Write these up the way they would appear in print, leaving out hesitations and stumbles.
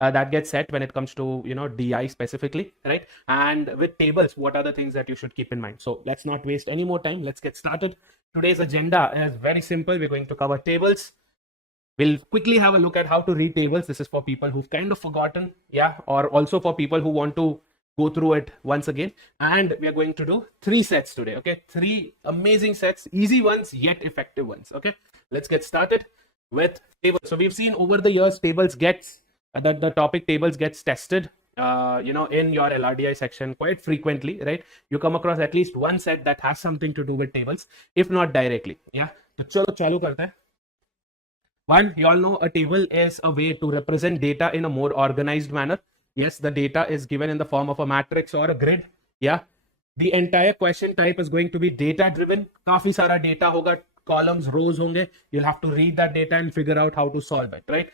that gets set when it comes to DI specifically, right? And with tables, what are the things that you should keep in mind? So let's not waste any more time. Let's get started. Today's agenda is very simple. We're going to cover tables. We'll quickly have a look at how to read tables. This is for people who've kind of forgotten, yeah, or also for people who want to go through it once again. And we are going to do 3 sets today, okay? 3 amazing sets, easy ones yet effective ones, okay? Let's get started with tables. So we've seen over the years tables gets the topic tables gets tested in your LRDI section quite frequently, right? You come across at least one set that has something to do with tables, if not directly. Yeah, तो चलो चालू करते हैं. One, you all know a table is a way to represent data in a more organized manner. Yes, the data is given in the form of a matrix or a grid. Yeah, the entire question type is going to be data driven. काफी सारा data होगा, columns, rows होंगे. You'll have to read that data and figure out how to solve it, right?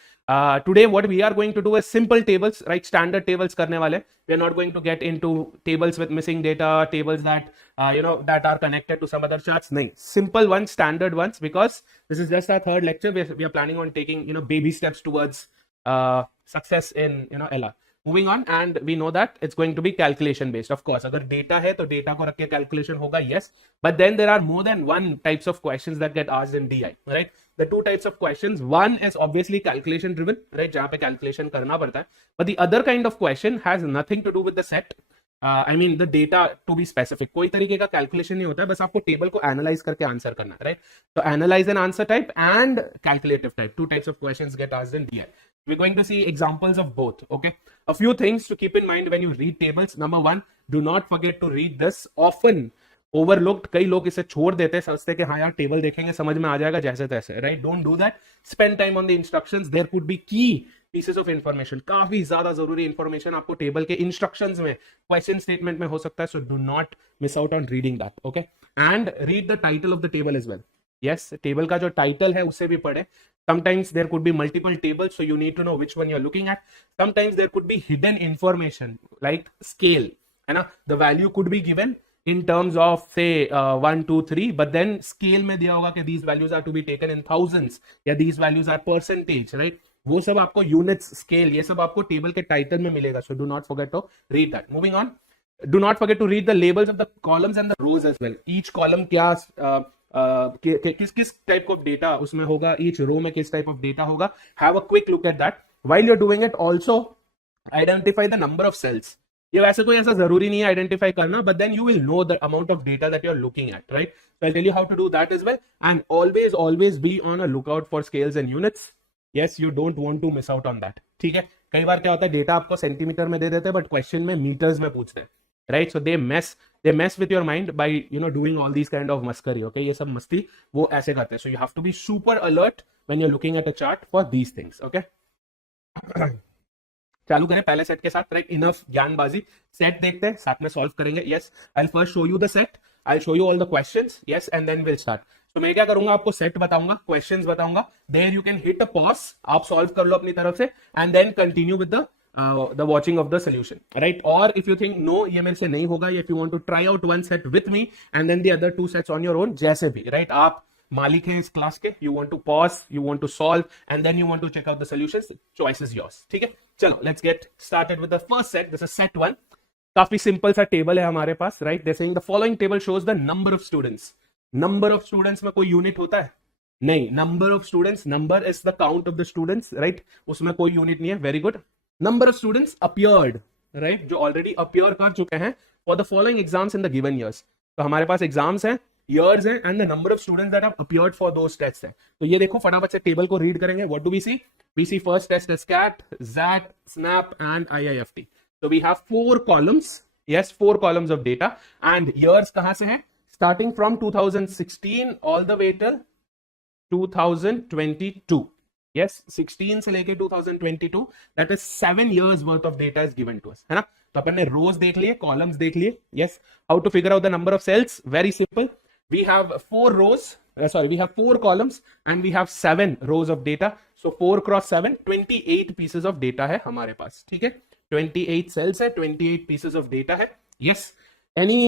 Today, what we are going to do is simple tables, right? Standard tables करने वाले. We are not going to get into tables with missing data, tables that that are connected to some other charts. No, simple ones, standard ones, because this is just our 3rd lecture. We are planning on taking baby steps towards success in LR. Moving on, and we know that it's going to be calculation based. Of course, अगर data है तो data को रख के calculation होगा, yes. But then there are more than one types of questions that get asked in DI, right? The 2 types of questions. One is obviously calculation driven, right? जहाँ पे calculation करना पड़ता है. But the other kind of question has nothing to do with the set. I mean the data to be specific. कोई तरीके का calculation नहीं होता है, बस आपको table को analyze करके answer करना है, right? So analyze and answer type and calculative type. 2 types of questions get asked in DI. We're going to see examples of both, okay? A few things to keep in mind when you read tables. Number 1, do not forget to read this. Often overlooked, कई लोग इसे छोड़ देते हैं, सोचते हैं कि हाँ यार टेबल देखेंगे समझ में आ जाएगा जैसे तैसे, right? Don't do that. Spend time on the instructions. There could be key pieces of information. काफी ज्यादा जरूरी information आपको टेबल के instructions में, question statement में हो सकता है. So do not miss out on reading that, okay? And read the title of the table as well. Yes, table का जो टाइटल है उसे भी पढ़े. Sometimes there could be multiple tables, so you need to know which one you're looking at. Sometimes there could be hidden information like scale. The value could be given in terms of say 1, 2, 3, but then scale में दिया होगा कि these values are to be taken in thousands या these values are percentage, right? वो सब आपको units, scale, ये सब आपको टेबल के टाइटल में मिलेगा. So do not forget to read that. Moving on, do not forget to read the labels of the columns and the rows as well. Each column क्या किस टाइप ऑफ डेटा उसमें होगा, each row में किस type of data होगा. Have a quick look at that. While you are doing it also identify the number of cells. ये वैसे कोई ऐसा जरूरी नहीं है आइडेंटिफाई करना, but then you will know the amount of data that you are looking at, right? So I tell you how to do that as well. And always be on a lookout for scales and units. Yes, you don't want to miss out on that, ठीक है? कई बार क्या होता है, data आपको centimetre में दे देते हैं बट क्वेश्चन में मीटर्स में पूछते हैं, right? So they mess with your mind by doing all these kind of maskari, okay? ये सब मस्ती वो ऐसे करते हैं. So you have to be super alert when you're looking at a chart for these things, okay? चालू करें पहले सेट के साथ, राइट? इनफ ज्ञानबाजी. सेट देखते हैं, साथ में सॉल्व करेंगे. Yes, I first show you the set, I show you all the questions, yes, and then will start. तो मैं क्या करूंगा, आपको सेट बताऊंगा, क्वेश्चंस बताऊंगा, there you can hit a pause, आप सॉल्व कर लो अपनी तरफ से, and then continue with the watching of the solution, right? Or if you think no ये मेरे से नहीं होगा, if you want to try out one set with me and then the other 2 sets on your own, जैसे भी, right? आप मालिक हैं इस क्लास के, you want to pause, you want to solve, and then you want to check out the solutions. Choice is yours, ठीक है? चलो, let's get started with the first set. This is set 1. काफी simple सा table है हमारे पास, right? They're saying the following table shows the number of students. Number of students में कोई unit होता है? नहीं. Number of students, number is the count of the students, right? उसमें कोई यूनिट नहीं है. Very good. Number of students appeared, right? जो already appear कर चुके हैं for the following exams in the given years. तो हमारे पास exams हैं, years हैं, and the number of students that have appeared for those tests हैं. तो ये देखो, फटाफट से टेबल को रीड करेंगे. What do we see? We see first test is CAT, ZAT, SNAP, and IIFT. So we have 4 columns. Yes, 4 columns of data. And years कहाँ से हैं? Starting from 2016 all the way till 2022. Yes, 16 से लेके 2022, that is 7 years worth of data is given to us, है ना? तो अपन ने rows देख लिए, columns देख लिए. Yes, how to figure out the number of cells? Very simple. We have 4 rows, we have 4 columns and we have 7 rows of data. So 4 cross 7, 28 pieces of data है हमारे पास, ठीक है? 28 cells है, 28 pieces of data है. Yes, any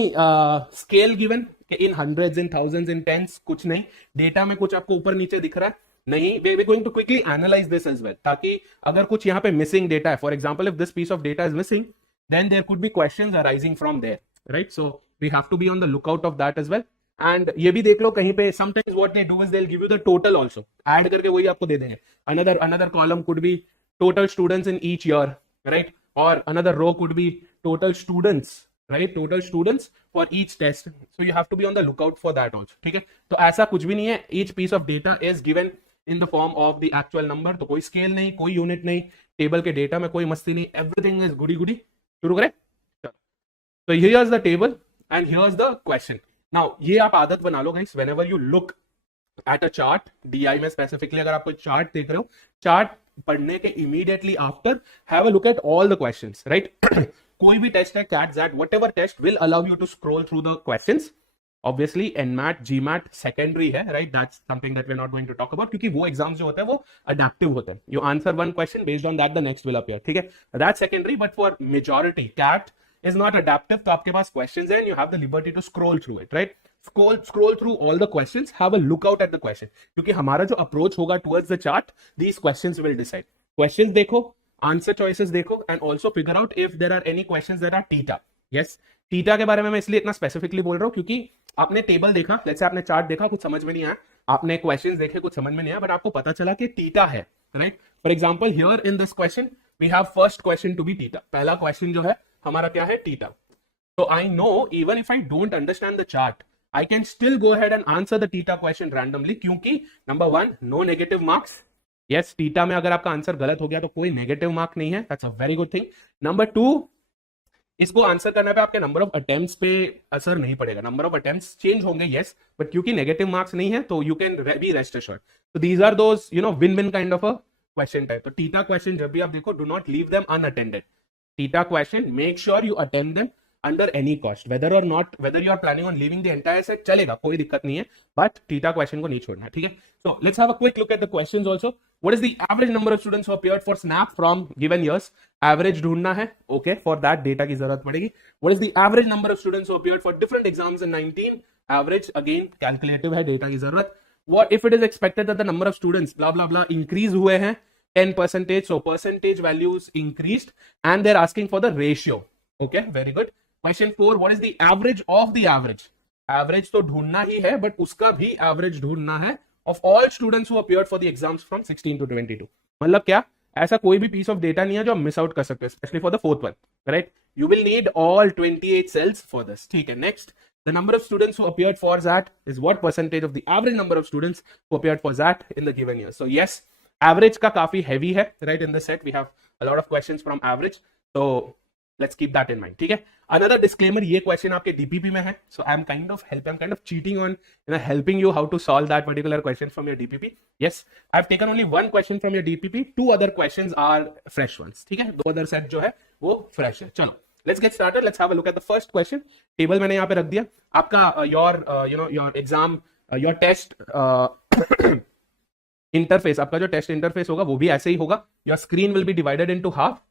scale given in hundreds, in thousands, in tens? कुछ नहीं. Data में कुछ आपको ऊपर नीचे दिख रहा है, नहीं, we going to quickly analyze this as well, ताकि अगर कुछ यहाँ पे मिसिंग डेटा है, for example if this piece of data is missing, then there could be questions arising from there, right? So we have to be on the lookout of that as well. And ये भी देख लो कहीं पे sometimes what they do is they will give you the total also, add करके वही आपको दे देंगे. Another column could be total students in each year, right? और another row could be total students, right? Total students for each test. So you have to be on the lookout for that also. ठीक है? तो ऐसा कुछ भी नहीं है. Each piece of data is given in the form of the actual number. तो कोई स्केल नहीं, कोई यूनिट नहीं, टेबल के डेटा में कोई मस्ती नहीं. Everything is goody goody. शुरू करें? So here is the table and here is the question. Now ये आप आदत बना लो guys. Whenever you look at a chart, DI में specifically अगर आप कोई चार्ट देख रहे हो, चार्ट पढ़ने के immediately after have a look at all the questions, right? कोई भी टेस्ट है, CAT XAT whatever test will allow you to scroll through the questions. Obviously NMAT, GMAT secondary है, right? That's something that we're not going to talk about, क्योंकि वो exams जो होते हैं वो adaptive होते हैं. You answer one question, based on that the next will appear. ठीक है? That's secondary, but for majority CAT is not adaptive. तो आपके पास questions हैं and you have the liberty to scroll through it, right? Scroll through all the questions, have a look out at the question, क्योंकि हमारा जो approach होगा towards the chart, these questions will decide. Questions देखो, answer choices देखो, and also figure out if there are any questions that are theta. Yes, theta के बारे में मैं इसलिए इतना स्पेसिफिकली बोल रहा हूं क्योंकि आपने टेबल देखा, जैसे आपने चार्ट देखा, कुछ समझ में नहीं आया, आपने क्वेश्चंस देखे, कुछ समझ में नहीं आया, बट आपको पता चला कि थीटा है, right? For example here in this question we have first question to be theta. पहला क्वेश्चन जो है हमारा क्या है? थीटा. तो I know even if I don't understand the chart, I can still go ahead and answer the theta question randomly, क्योंकि number one, no negative marks. Yes, theta में अगर आपका आंसर गलत हो गया तो कोई नेगेटिव मार्क नहीं है. That's a very good thing. Number two, इसको आंसर करने पे आपके नंबर ऑफ अटेम्प्ट्स पे असर नहीं पड़ेगा. नंबर ऑफ अटेम्प्ट्स चेंज होंगे, यस, बट क्योंकि नेगेटिव मार्क्स नहीं है तो you can be rest assured. तो these are those win win kind of a question type. तो थीटा क्वेश्चन जब भी आप देखो, do not leave them unattended. Theta question make sure you attend them under any cost, whether you are planning on leaving the entire set, चलेगा, कोई दिक्कत नहीं है, but थीटा क्वेश्चन को नहीं छोड़ना, ठीक है? So let's have a quick look at the questions also. What is the average number of students who appeared for SNAP from given years? Average ढूंढना है, okay? For that data की जरूरत पड़ेगी. What is the average number of students who appeared for different exams in 19? Average again calculative है, data की जरूरत. What if it is expected that the number of students blah blah blah increase हुए हैं 10%, so percentage values increased and they're asking for the ratio. Okay, very good. Question 4, what is the average of the average? Average तो ढूंढना ही है, but उसका भी average ढूंढना है of all students who appeared for the exams from 16 to 22. मतलब क्या? ऐसा कोई भी piece of data नहीं है जो हम miss out कर सकते हैं, especially for the fourth one, right? You will need all 28 cells for this. ठीक है, next. The number of students who appeared for that is what percentage of the average number of students who appeared for that in the given year. So yes, average का काफी heavy है, right? In the set we have a lot of questions from average. So let's keep that in mind. ठीक है? Another disclaimer, ये question आपके DPP में है, so I'm kind of cheating on helping you how to solve that particular question from your DPP. Yes, I've taken only one question from your DPP. Two other questions are fresh ones. ठीक है? दो other set जो है वो fresh है. चलो, let's get started. Let's have a look at the first question. Table मैंने यहाँ पे रख दिया. आपका your exam, your test interface, आपका जो टेस्ट इंटरफेस होगा वो भी ऐसे ही होगा. Your screen will be divided into half.